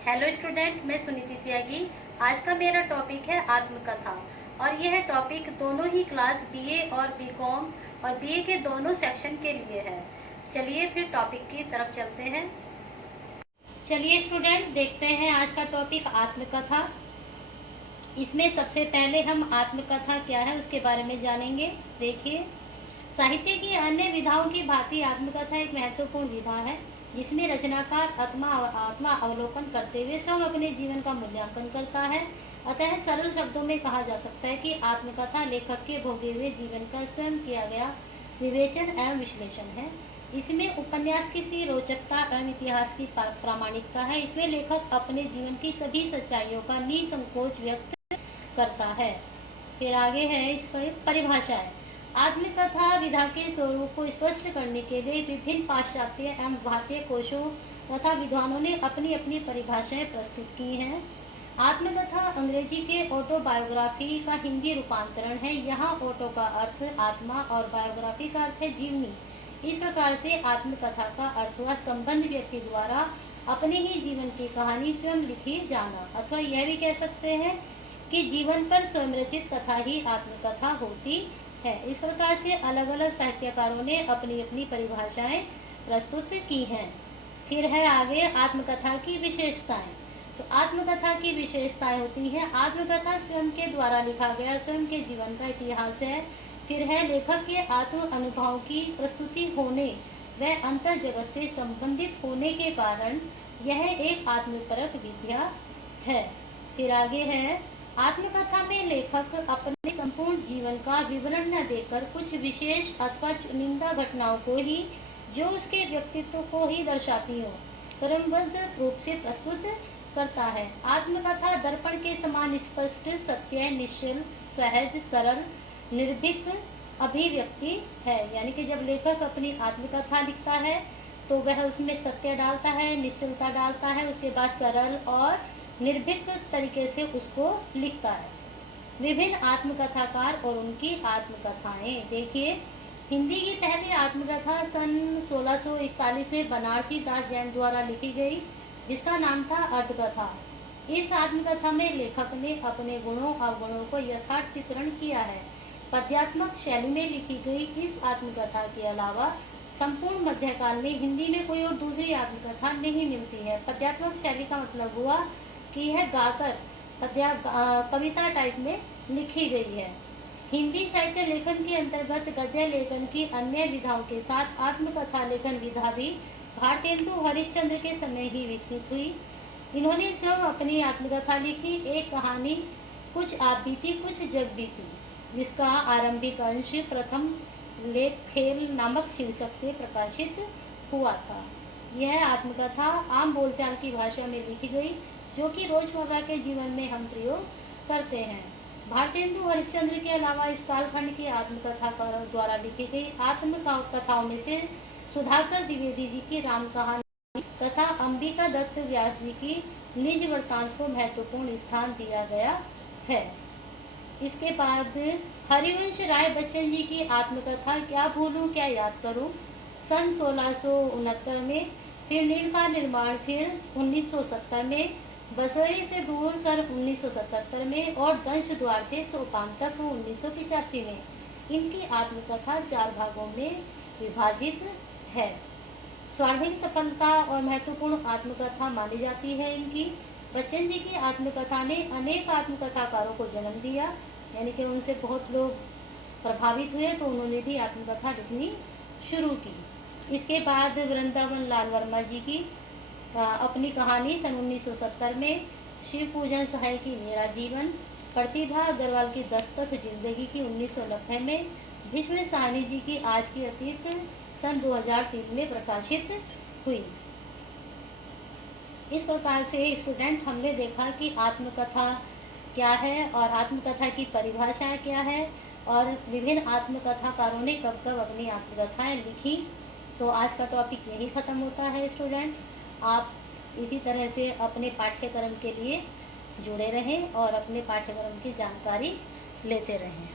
Hello student, मैं सुनीति त्यागी। आज का मेरा टॉपिक है आत्मकथा और यह टॉपिक दोनों ही क्लास बीए और बीकॉम और बीए के दोनों सेक्शन के लिए है। चलिए फिर टॉपिक की तरफ चलते हैं। चलिए स्टूडेंट, देखते हैं आज का टॉपिक आत्मकथा। इसमें सबसे पहले हम आत्मकथा क्या है उसके बारे में जानेंगे। देखिए, साहित्य की अन्य विधाओं की भांति आत्मकथा एक महत्वपूर्ण विधा है जिसमें रचनाकार आत्मा अवलोकन करते हुए स्वयं अपने जीवन का मूल्यांकन करता है। अतः सरल शब्दों में कहा जा सकता है कि आत्मकथा लेखक के भोगे हुए जीवन का स्वयं किया गया विवेचन एवं विश्लेषण है। इसमें उपन्यास की सी रोचकता एवं इतिहास की प्रामाणिकता है। इसमें लेखक अपने जीवन की सभी सच्चाइयों का निसंकोच व्यक्त करता है। फिर आगे है इसका परिभाषा है। आत्मकथा विधा के स्वरूप को स्पष्ट करने के लिए विभिन्न पाश्चात्य एवं भारतीय कोशों तथा विद्वानों ने अपनी अपनी परिभाषाएं प्रस्तुत की हैं। आत्मकथा अंग्रेजी के ऑटोबायोग्राफी का हिंदी रूपांतरण है। यहाँ ऑटो का अर्थ आत्मा और बायोग्राफी का अर्थ है जीवनी। इस प्रकार से आत्मकथा का अर्थ हुआ संबंध व्यक्ति द्वारा अपने ही जीवन की कहानी स्वयं लिखी जाना, अथवा यह भी कह सकते हैं कि जीवन पर स्वयं रचित कथा ही आत्मकथा होती है। इस प्रकार से अलग अलग साहित्यकारों ने अपनी अपनी परिभाषाएं प्रस्तुत की हैं। फिर है आगे आत्मकथा की विशेषताएं। तो आत्मकथा की विशेषताएं होती हैं, आत्मकथा स्वयं के द्वारा लिखा गया स्वयं के जीवन का इतिहास है। फिर है लेखक के आत्म अनुभव की प्रस्तुति होने व अंतर जगत से संबंधित होने के कारण यह एक आत्मपरक विद्या है। फिर आगे है आत्मकथा में लेखक अपने संपूर्ण जीवन का विवरण न देकर कुछ विशेष अथवा चुनिंदा घटनाओं को ही जो उसके व्यक्तित्व को ही दर्शाती हो क्रमबद्ध रूप से प्रस्तुत करता है। आत्मकथा दर्पण के समान स्पष्ट, सत्य, निश्चल, सहज, सरल, निर्भीक अभिव्यक्ति है। यानी कि जब लेखक अपनी आत्मकथा लिखता है तो वह उसमें सत्य डालता है, निश्चलता डालता है, उसके बाद सरल और निर्भीक तरीके से उसको लिखता है। विभिन्न आत्मकथाकार और उनकी आत्मकथाएं। देखिए, हिंदी की पहली आत्मकथा सन 1641 में बनारसी दास जैन द्वारा लिखी गई, जिसका नाम था अर्धकथा। इस आत्मकथा में लेखक ने अपने गुणों अवगुणों को यथार्थ चित्रण किया है। पद्यात्मक शैली में लिखी गई इस आत्मकथा के अलावा संपूर्ण मध्यकाल में हिंदी में कोई और दूसरी आत्मकथा नहीं मिलती है। पद्यात्मक शैली का मतलब हुआ कि यह गाकर कविता टाइप में लिखी गई है। हिंदी साहित्य लेखन के अंतर्गत गद्य लेखन की अन्य विधाओं के साथ आत्मकथा लेखन विधा भी भारतेंदु हरिश्चंद्र के समय ही विकसित हुई। इन्होंने स्वयं अपनी आत्मकथा लिखी, एक कहानी कुछ आप बीती कुछ जग बीती, जिसका आरंभिक अंश प्रथम लेख खेल नामक शीर्षक से प्रकाशित हुआ था। यह आत्मकथा आम बोलचाल की भाषा में लिखी गई, जो कि रोजमर्रा के जीवन में हम प्रयोग करते हैं। भारतेंदु हरिश्चंद्र के अलावा इस कालखंड की आत्मकथा द्वारा लिखी गई आत्मकथाओं में से सुधाकर द्विवेदी जी की राम कहानी तथा अंबिका दत्त व्यास जी की निज वृत्तांत को महत्वपूर्ण स्थान दिया गया है। इसके बाद हरिवंश राय बच्चन जी की आत्मकथा क्या भूलूं क्या याद करूं सन 1669 में, फिर नील का निर्माण फिर 1970 में, बसरी से दूर सन 1977 में और दंश द्वार से सोपान तक 1985 में। इनकी आत्मकथा 4 भागों में विभाजित है। स्वार्थिक सफलता और महत्वपूर्ण आत्मकथा मानी जाती है इनकी। बच्चन जी की आत्मकथा ने अनेक आत्मकथाकारों को जन्म दिया, यानी कि उनसे बहुत लोग प्रभावित हुए तो उन्होंने भी आत्मकथा लिखनी शुरू की। इसके बाद वृंदावन लाल वर्मा जी की अपनी कहानी सन 1970 में, शिव पूजन सहाय की मेरा जीवन, प्रतिभा अग्रवाल की दस्तक जिंदगी की 1990 में, भीष्म साहनी जी की आज की अतीत सन 2003 में प्रकाशित हुई। इस प्रकार से स्टूडेंट हमने देखा कि आत्मकथा क्या है और आत्मकथा की परिभाषा क्या है और विभिन्न आत्मकथाकारों ने कब कब अपनी आत्मकथाएं लिखी। तो आज का टॉपिक यही खत्म होता है स्टूडेंट। आप इसी तरह से अपने पाठ्यक्रम के लिए जुड़े रहें और अपने पाठ्यक्रम की जानकारी लेते रहें।